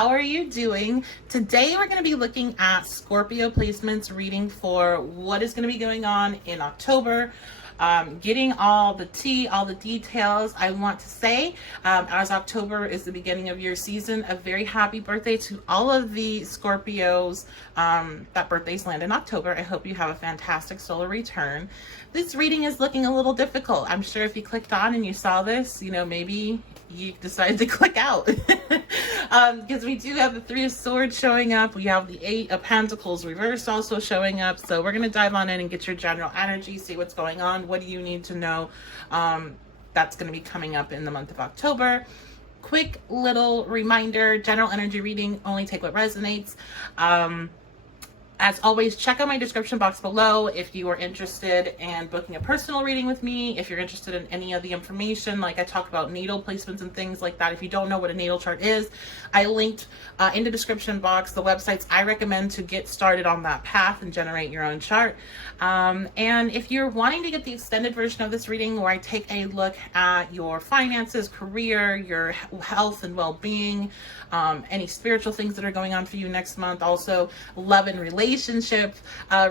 how are you doing? Today we're going to be looking at Scorpio placements, reading for what is going to be going on in October. Getting all the tea, all the details. I want to say, as October is the beginning of your season, a very happy birthday to all of the Scorpios that birthdays land in October. I hope you have a fantastic solar return. This reading is looking a little difficult. I'm sure if you clicked on and you saw this, maybe you decided to click out. Because we do have the Three of Swords showing up. We have the Eight of Pentacles reversed also showing up. So we're going to dive on in and get your general energy, see what's going on. What do you need to know? That's going to be coming up in the month of October. Quick little reminder, general energy reading, only take what resonates. As always, check out my description box below if you are interested in booking a personal reading with me, if you're interested in any of the information, like I talked about natal placements and things like that. If you don't know what a natal chart is, I linked in the description box the websites I recommend to get started on that path and generate your own chart. And if you're wanting to get the extended version of this reading where I take a look at your finances, career, your health and well-being, any spiritual things that are going on for you next month, also love and relationship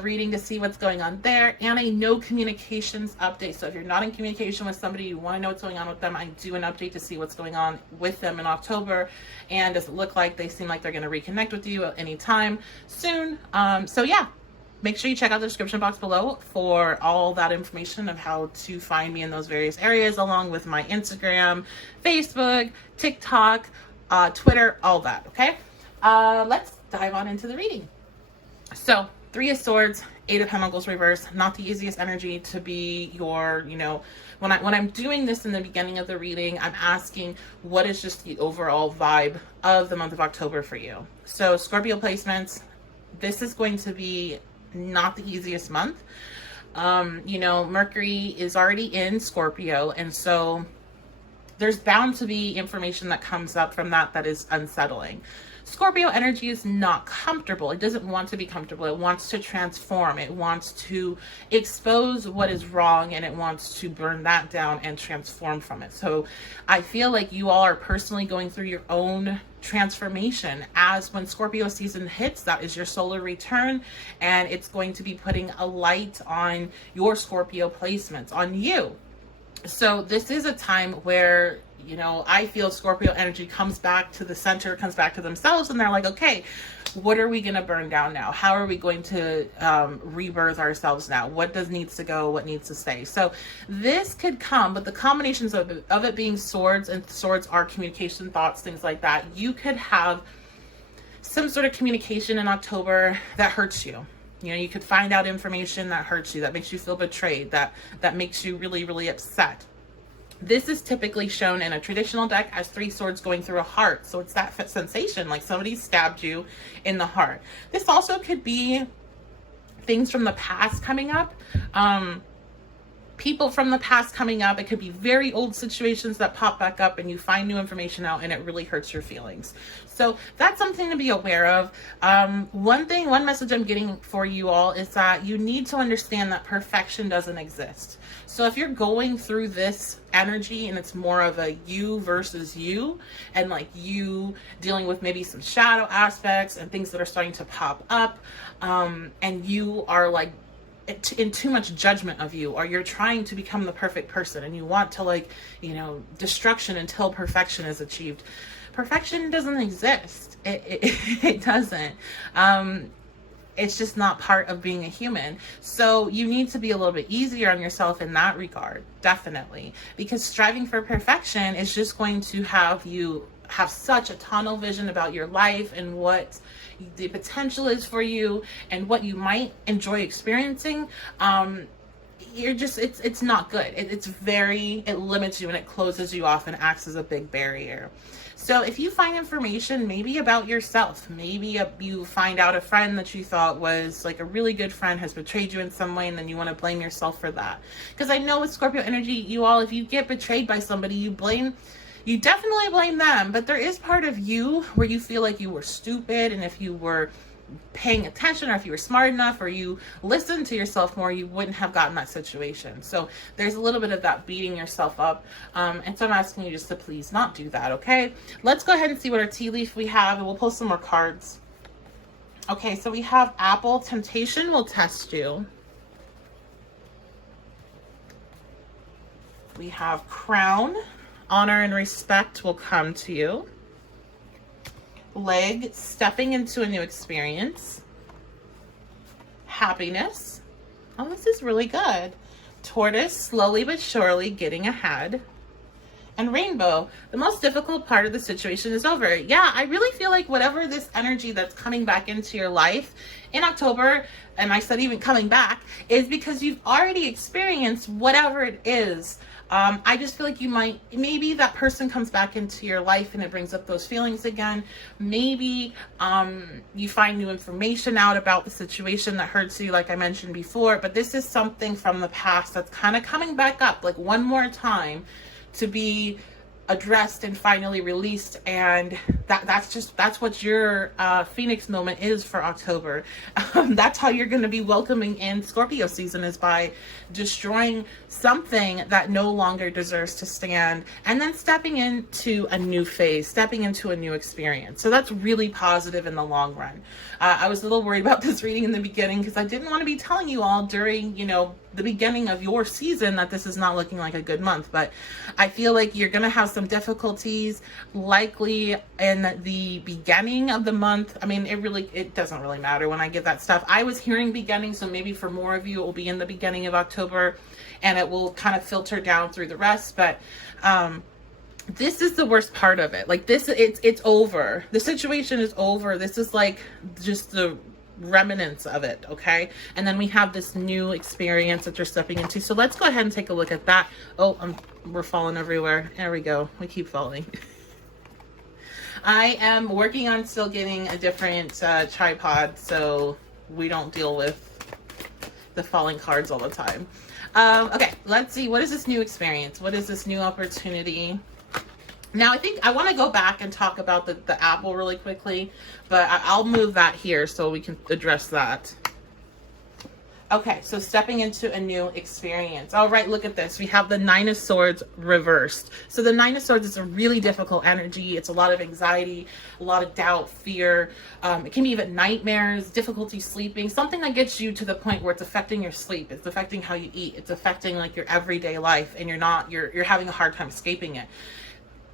reading to see what's going on there, and a no communications update. So if you're not in communication with somebody, you want to know what's going on with them, I do an update to see what's going on with them in October, and does it look like they seem like they're going to reconnect with you at any time soon. So yeah, make sure you check out the description box below for all that information of how to find me in those various areas, along with my Instagram, Facebook, TikTok, Twitter, all that. Okay, let's dive on into the reading. So Three of Swords, Eight of Pentacles reversed, not the easiest energy to be your, when I'm doing this in the beginning of the reading, I'm asking what is just the overall vibe of the month of October for you. So Scorpio placements, this is going to be not the easiest month. Mercury is already in Scorpio, and so there's bound to be information that comes up from that is unsettling. Scorpio energy is not comfortable. It doesn't want to be comfortable. It wants to transform. It wants to expose what is wrong, and it wants to burn that down and transform from it. So I feel like you all are personally going through your own transformation, as when Scorpio season hits, that is your solar return, and it's going to be putting a light on your Scorpio placements, on you. So this is a time where, I feel Scorpio energy comes back to the center, comes back to themselves, and they're like, okay, what are we going to burn down now? How are we going to rebirth ourselves now? What needs to go? What needs to stay? So this could come, but the combinations of it being swords, and swords are communication, thoughts, things like that. You could have some sort of communication in October that hurts you. You could find out information that hurts you, that makes you feel betrayed, that makes you really, really upset. This is typically shown in a traditional deck as three swords going through a heart. So it's that sensation like somebody stabbed you in the heart. This also could be things from the past coming up. People from the past coming up. It could be very old situations that pop back up, and you find new information out, and it really hurts your feelings. So that's something to be aware of. One message I'm getting for you all is that you need to understand that perfection doesn't exist. So if you're going through this energy and it's more of a you versus you, and like you dealing with maybe some shadow aspects and things that are starting to pop up, and you are like in too much judgment of you, or you're trying to become the perfect person and you want to destruction until perfection is achieved. Perfection doesn't exist. It doesn't. It's just not part of being a human. So you need to be a little bit easier on yourself in that regard, definitely, because striving for perfection is just going to have you have such a tunnel vision about your life and what the potential is for you and what you might enjoy experiencing. It's not good. It limits you, and it closes you off and acts as a big barrier. So if you find information maybe about yourself, maybe you find out a friend that you thought was like a really good friend has betrayed you in some way, and then you want to blame yourself for that. Because I know with Scorpio energy, you all, if you get betrayed by somebody, you definitely blame them, but there is part of you where you feel like you were stupid, and if you were paying attention, or if you were smart enough, or you listened to yourself more, you wouldn't have gotten that situation. So there's a little bit of that beating yourself up. And so I'm asking you just to please not do that, okay? Let's go ahead and see what our tea leaf we have, and we'll pull some more cards. Okay, so we have Apple, temptation will test you. We have Crown, honor and respect will come to you. Leg, stepping into a new experience. Happiness, oh, this is really good. Tortoise, slowly but surely getting ahead. And Rainbow, the most difficult part of the situation is over. Yeah, I really feel like whatever this energy that's coming back into your life in October, and I said even coming back, is because you've already experienced whatever it is. I just feel like maybe that person comes back into your life and it brings up those feelings again. Maybe you find new information out about the situation that hurts you, like I mentioned before, but this is something from the past that's kind of coming back up like one more time to be addressed and finally released. And that's what your Phoenix moment is for October. That's how you're going to be welcoming in Scorpio season, is by destroying something that no longer deserves to stand, and then stepping into a new phase, stepping into a new experience. So that's really positive in the long run. I was a little worried about this reading in the beginning because I didn't want to be telling you all during, the beginning of your season that this is not looking like a good month, but I feel like you're going to have some difficulties likely in the beginning of the month. I mean, it doesn't really matter when I give that stuff. I was hearing beginning, so maybe for more of you it will be in the beginning of October and it will kind of filter down through the rest. But this is the worst part of it. Like this, it's over. The situation is over. This is like just the remnants of it, okay? And then we have this new experience that you're stepping into. So let's go ahead and take a look at that. Oh, we're falling everywhere. There we go. We keep falling. I am working on still getting a different tripod so we don't deal with the falling cards all the time. Okay, let's see. What is this new experience? What is this new opportunity? Now, I think I want to go back and talk about the apple really quickly, but I'll move that here so we can address that. Okay, so stepping into a new experience. All right, look at this. We have the Nine of Swords reversed. So the Nine of Swords is a really difficult energy. It's a lot of anxiety, a lot of doubt, fear. It can be even nightmares, difficulty sleeping, something that gets you to the point where it's affecting your sleep. It's affecting how you eat. It's affecting like your everyday life, and you're having a hard time escaping it.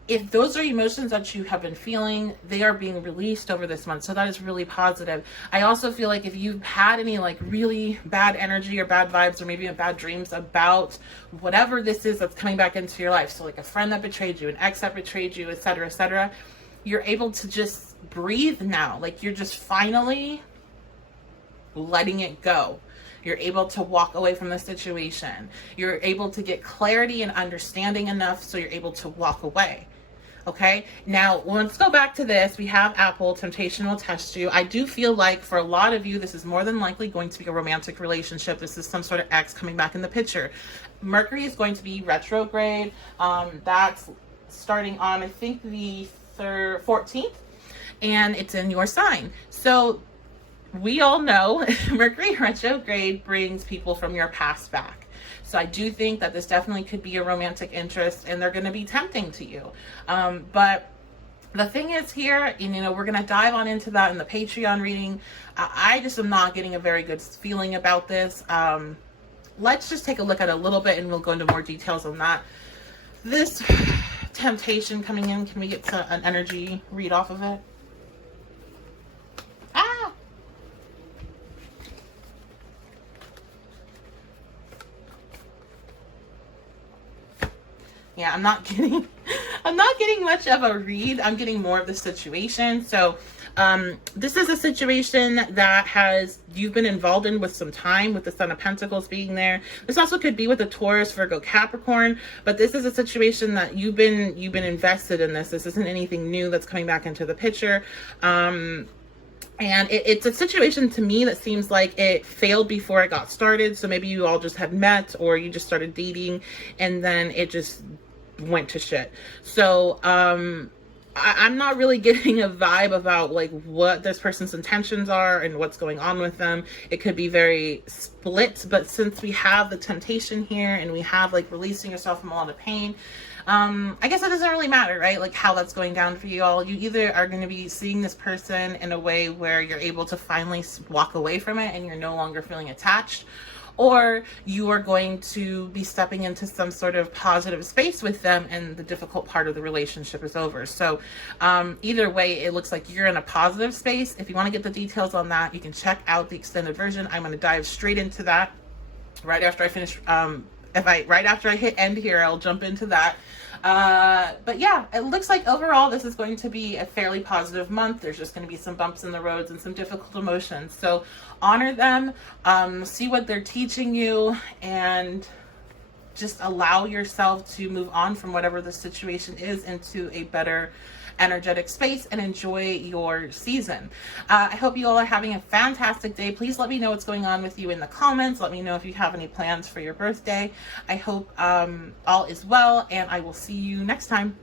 If those are emotions that you have been feeling, they are being released over this month. So that is really positive. I also feel like if you've had any like really bad energy or bad vibes or maybe even bad dreams about whatever this is that's coming back into your life, so like a friend that betrayed you, an ex that betrayed you, etc., you're able to just breathe now. Like you're just finally letting it go. You're able to walk away from the situation. You're able to get clarity and understanding enough so you're able to walk away. Okay, now let's go back to this. We have Apple, temptation will test you. I do feel like for a lot of you, this is more than likely going to be a romantic relationship. This is some sort of ex coming back in the picture. Mercury is going to be retrograde. That's starting on, I think, the 14th, and it's in your sign. So we all know Mercury retrograde brings people from your past back. So I do think that this definitely could be a romantic interest, and they're going to be tempting to you. But the thing is here, we're going to dive on into that in the Patreon reading. I just am not getting a very good feeling about this. Let's just take a look at it a little bit and we'll go into more details on that. This temptation coming in, can we get an energy read off of it? Yeah, I'm not getting much of a read. I'm getting more of the situation. So this is a situation that you've been involved in with some time, with the Sun of Pentacles being there. This also could be with the Taurus, Virgo, Capricorn, but this is a situation that you've been invested in this. This isn't anything new that's coming back into the picture. And it's a situation to me that seems like it failed before it got started. So maybe you all just had met, or you just started dating and then it just went to shit. So I'm not really getting a vibe about like what this person's intentions are and what's going on with them. It could be very split, but since we have the temptation here and we have like releasing yourself from a lot of pain, I guess it doesn't really matter, right? Like how that's going down for you all. You either are going to be seeing this person in a way where you're able to finally walk away from it and you're no longer feeling attached, or you are going to be stepping into some sort of positive space with them and the difficult part of the relationship is over. So either way, it looks like you're in a positive space. If you want to get the details on that, you can check out the extended version. I'm going to dive straight into that right after I finish. Right after I hit end here, I'll jump into that. But yeah, it looks like overall this is going to be a fairly positive month. There's just going to be some bumps in the roads and some difficult emotions. So honor them, see what they're teaching you, and just allow yourself to move on from whatever the situation is into a better energetic space and enjoy your season. I hope you all are having a fantastic day. Please let me know what's going on with you in the comments. Let me know if you have any plans for your birthday. I hope all is well, and I will see you next time.